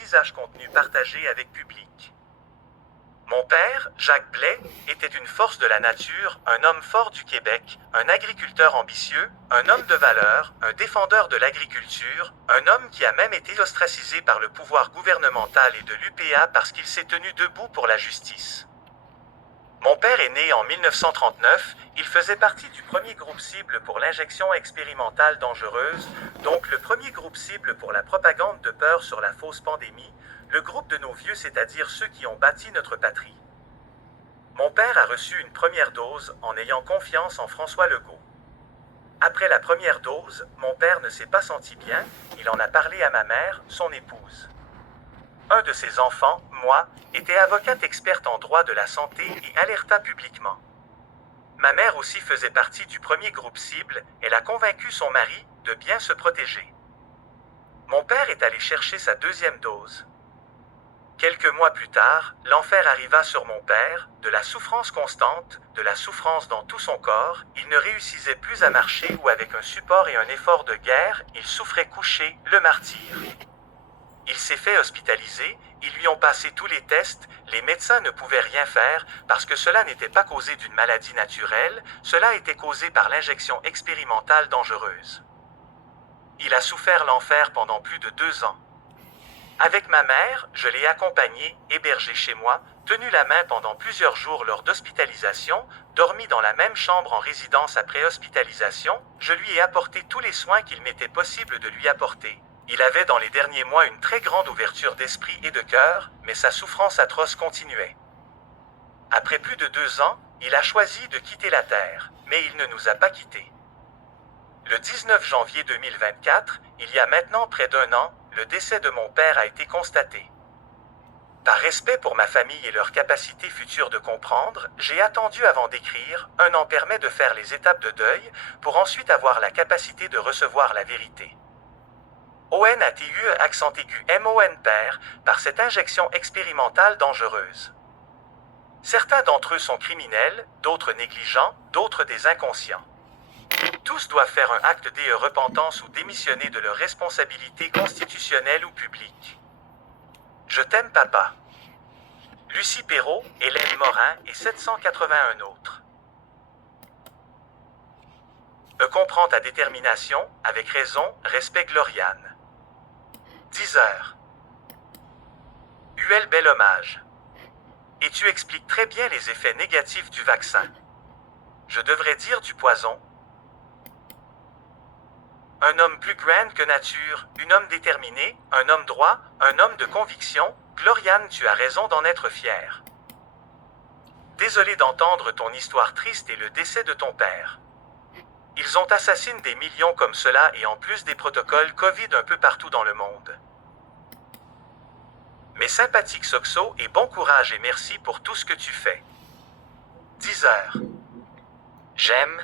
Usage contenu partagé avec public. Mon père, Jacques Blais, était une force de la nature, un homme fort du Québec, un agriculteur ambitieux, un homme de valeur, un défendeur de l'agriculture, un homme qui a même été ostracisé par le pouvoir gouvernemental et de l'UPA parce qu'il s'est tenu debout pour la justice. Mon père est né en 1939, il faisait partie du premier groupe cible pour l'injection expérimentale dangereuse, donc le premier groupe cible pour la propagande de peur sur la fausse pandémie, le groupe de nos vieux, c'est-à-dire ceux qui ont bâti notre patrie. Mon père a reçu une première dose en ayant confiance en François Legault. Après la première dose, mon père ne s'est pas senti bien, il en a parlé à ma mère, son épouse. Un de ses enfants, moi, était avocate experte en droit de la santé et alerta publiquement. Ma mère aussi faisait partie du premier groupe cible, elle a convaincu son mari de bien se protéger. Mon père est allé chercher sa deuxième dose. Quelques mois plus tard, l'enfer arriva sur mon père, de la souffrance constante, de la souffrance dans tout son corps, il ne réussissait plus à marcher ou avec un support et un effort de guerre, il souffrait couché, le martyr. Il s'est fait hospitaliser, ils lui ont passé tous les tests, les médecins ne pouvaient rien faire parce que cela n'était pas causé d'une maladie naturelle, cela était causé par l'injection expérimentale dangereuse. Il a souffert l'enfer pendant plus de 2 ans. Avec ma mère, je l'ai accompagné, hébergé chez moi, tenu la main pendant plusieurs jours lors d'hospitalisation, dormi dans la même chambre en résidence après hospitalisation, je lui ai apporté tous les soins qu'il m'était possible de lui apporter. Il avait dans les derniers mois une très grande ouverture d'esprit et de cœur, mais sa souffrance atroce continuait. Après plus de 2 ans, il a choisi de quitter la Terre, mais il ne nous a pas quittés. Le 19 janvier 2024, il y a maintenant près d'1 an, le décès de mon père a été constaté. Par respect pour ma famille et leur capacité future de comprendre, j'ai attendu avant d'écrire, 1 an permet de faire les étapes de deuil, pour ensuite avoir la capacité de recevoir la vérité. ONATU accent aigu MON père, par cette injection expérimentale dangereuse. Certains d'entre eux sont criminels, d'autres négligents, d'autres des inconscients. Tous doivent faire un acte de repentance ou démissionner de leurs responsabilités constitutionnelles ou publiques. Je t'aime papa. Lucie Perrault, Hélène Morin et 781 autres. Comprends ta détermination, avec raison, respect Gloriane. 10 heures. UL bel hommage. Et tu expliques très bien les effets négatifs du vaccin. Je devrais dire du poison. Un homme plus grand que nature, un homme déterminé, un homme droit, un homme de conviction, Gloriane, tu as raison d'en être fière. Désolé d'entendre ton histoire triste et le décès de ton père. Ils ont assassiné des millions comme cela et en plus des protocoles Covid un peu partout dans le monde. Mes sympathiques Soxo et bon courage et merci pour tout ce que tu fais. 10 heures. J'aime,